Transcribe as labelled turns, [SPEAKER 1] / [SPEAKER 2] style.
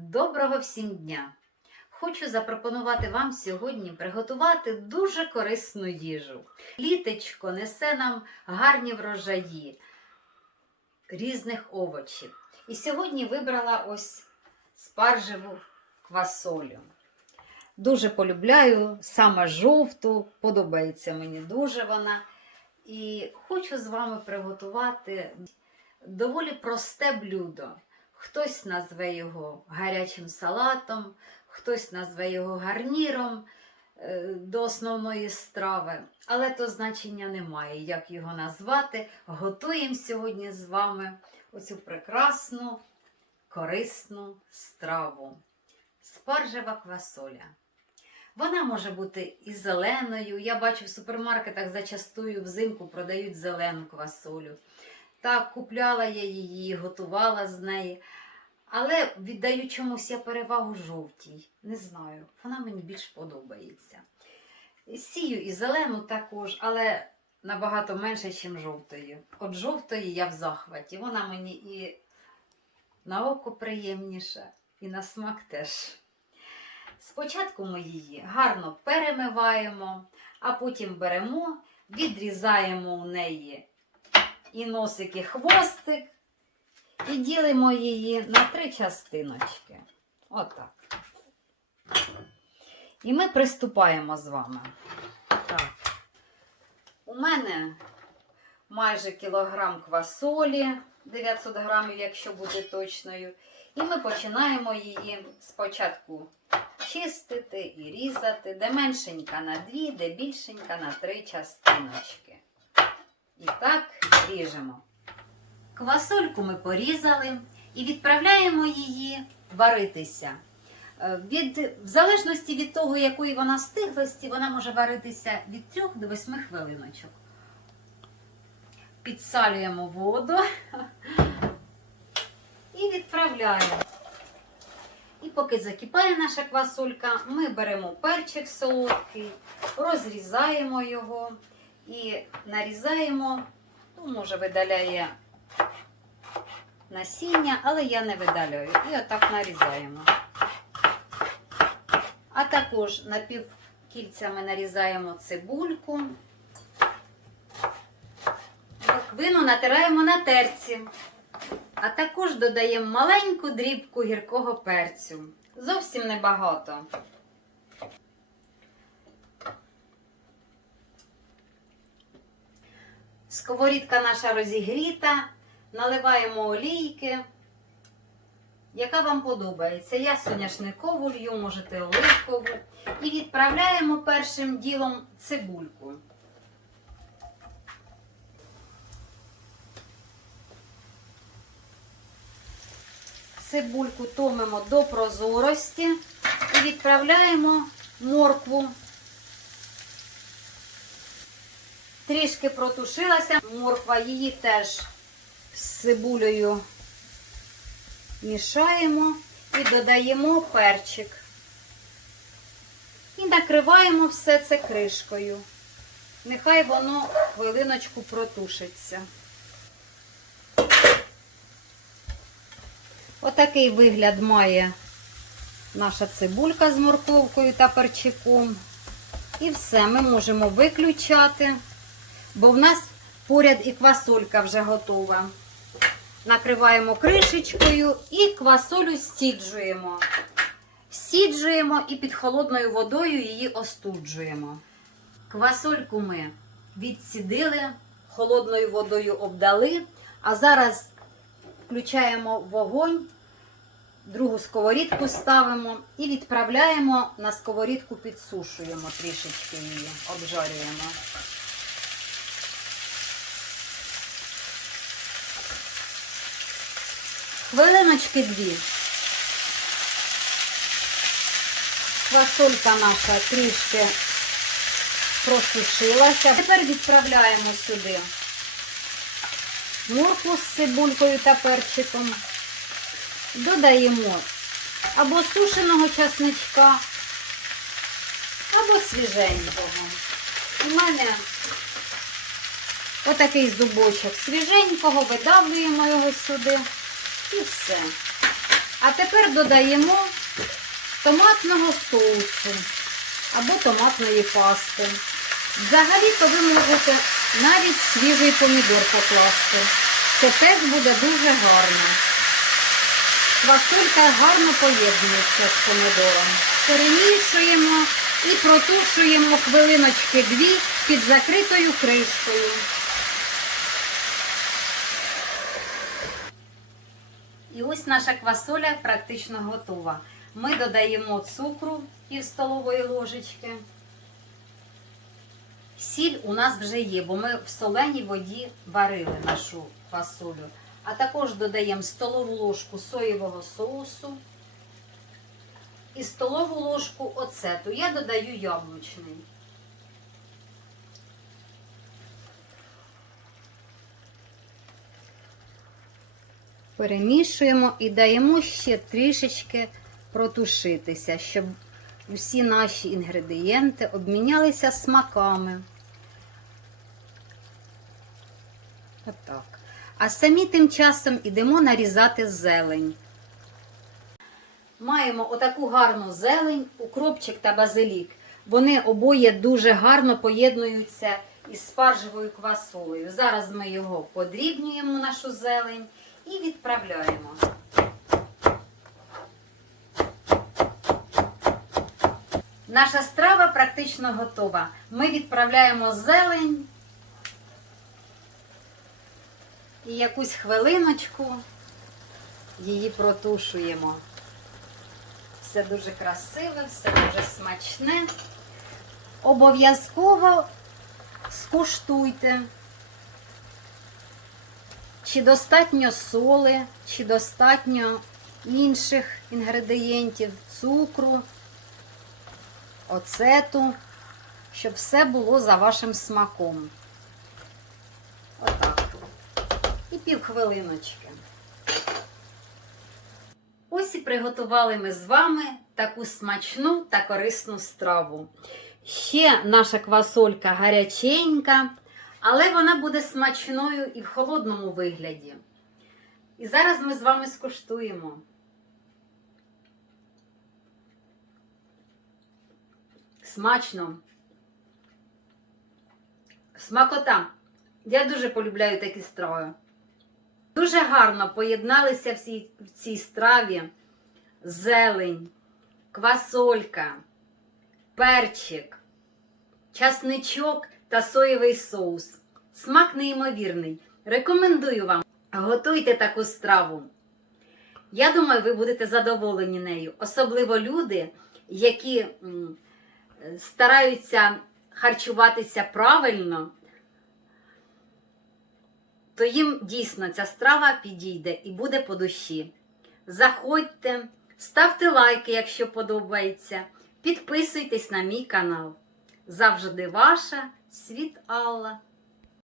[SPEAKER 1] Доброго всім дня! Хочу запропонувати вам сьогодні приготувати дуже корисну їжу. Літечко несе нам гарні врожаї різних овочів. І сьогодні вибрала ось спаржеву квасолю. Дуже полюбляю, саме жовту, подобається мені дуже вона. І хочу з вами приготувати доволі просте блюдо. Хтось назве його гарячим салатом, хтось назве його гарніром е, до основної страви, але то значення немає, як його назвати. Готуємо сьогодні з вами оцю прекрасну, корисну страву. Спаржева квасоля. Вона може бути і зеленою. Я бачу в супермаркетах зачастую взимку продають зелену квасолю. Так, купляла я її, готувала з неї. Але віддаю чомусь я перевагу жовтій. Не знаю, вона мені більш подобається. Сію і зелену також, але набагато менше, ніж жовтої. От жовтої я в захваті. Вона мені і на око приємніша, і на смак теж. Спочатку ми її гарно перемиваємо, а потім беремо, відрізаємо у неї і носик, і хвостик, і ділимо її на три частиночки. Отак. І ми приступаємо з вами. Так. У мене майже кілограм квасолі, 900 грамів, якщо буде точною. І ми починаємо її спочатку чистити і різати, де меншенька на дві, де більшенька на три частиночки. І так ріжемо. Квасольку ми порізали і відправляємо її варитися. Е, Від, в залежності від того, якої вона стиглості, вона може варитися від 3 до 8 хвилиночок. Підсалюємо воду і відправляємо. І поки закипає наша квасолька, ми беремо перчик солодкий, розрізаємо його і нарізаємо, ну, може, видаляє насіння, але я не видаляю. І отак нарізаємо. А також напівкільцями нарізаємо цибульку. Морквину натираємо на терці. А також додаємо маленьку дрібку гіркого перцю. Зовсім небагато. Сковорідка наша розігріта, наливаємо олійки, яка вам подобається. Я соняшникову лью, можете оливкову. І відправляємо першим ділом цибульку. Цибульку томимо до прозорості і відправляємо моркву. Трішки протушилася морква, її теж з цибулею мішаємо і додаємо перчик. І накриваємо все це кришкою. Нехай воно хвилиночку протушиться. Отакий вигляд має наша цибулька з морковкою та перчиком. І все, ми можемо виключати, бо в нас поряд і квасолька вже готова. Накриваємо кришечкою і квасолю стіджуємо. Стіджуємо і під холодною водою її остуджуємо. Квасольку ми відсідили, холодною водою обдали, а зараз включаємо вогонь, другу сковорідку ставимо і відправляємо на сковорідку, підсушуємо трішечки її, обжарюємо. Хвилиночки дві. Квасолька наша трішки просушилася. Тепер відправляємо сюди моркву з цибулькою та перчиком. Додаємо або сушеного часничка, або свіженького. У мене отакий зубочок свіженького, видавлюємо його сюди і все. А тепер додаємо томатного соусу або томатної пасти. Взагалі-то ви можете навіть свіжий помідор покласти. Це теж буде дуже гарно. Квасолька гарно поєднується з помідором. Перемішуємо і протушуємо хвилиночки дві під закритою кришкою. І ось наша квасоля практично готова. Ми додаємо цукру пів столової ложечки. Сіль у нас вже є, бо ми в соленій воді варили нашу квасолю. А також додаємо столову ложку соєвого соусу і столову ложку оцету. Я додаю яблучний. Перемішуємо і даємо ще трішечки протушитися, щоб усі наші інгредієнти обмінялися смаками. Отак. А самі тим часом ідемо нарізати зелень. Маємо отаку гарну зелень, укропчик та базилік. Вони обоє дуже гарно поєднуються із спаржевою квасолею. Зараз ми його подрібнюємо, нашу зелень, і відправляємо. Наша страва практично готова. Ми відправляємо зелень і якусь хвилиночку її протушуємо. Все дуже красиве, все дуже смачне. Обов'язково скуштуйте, чи достатньо соли, чи достатньо інших інгредієнтів, цукру, оцету, щоб все було за вашим смаком. Отак. І півхвилиночки. Ось і приготували ми з вами таку смачну та корисну страву. Ще наша квасолька гаряченька, але вона буде смачною і в холодному вигляді. І зараз ми з вами скуштуємо. Смачно. Смакота. Я дуже полюбляю такі страви. Дуже гарно поєдналися всі в цій страві зелень, квасолька, перчик, часничок та соєвий соус. Смак неймовірний. Рекомендую вам. Готуйте таку страву. Я думаю, ви будете задоволені нею. Особливо люди, які стараються харчуватися правильно то їм дійсно ця страва підійде і буде по душі. Заходьте, ставте лайки, якщо подобається, підписуйтесь на мій канал. Завжди ваша Світ Алла.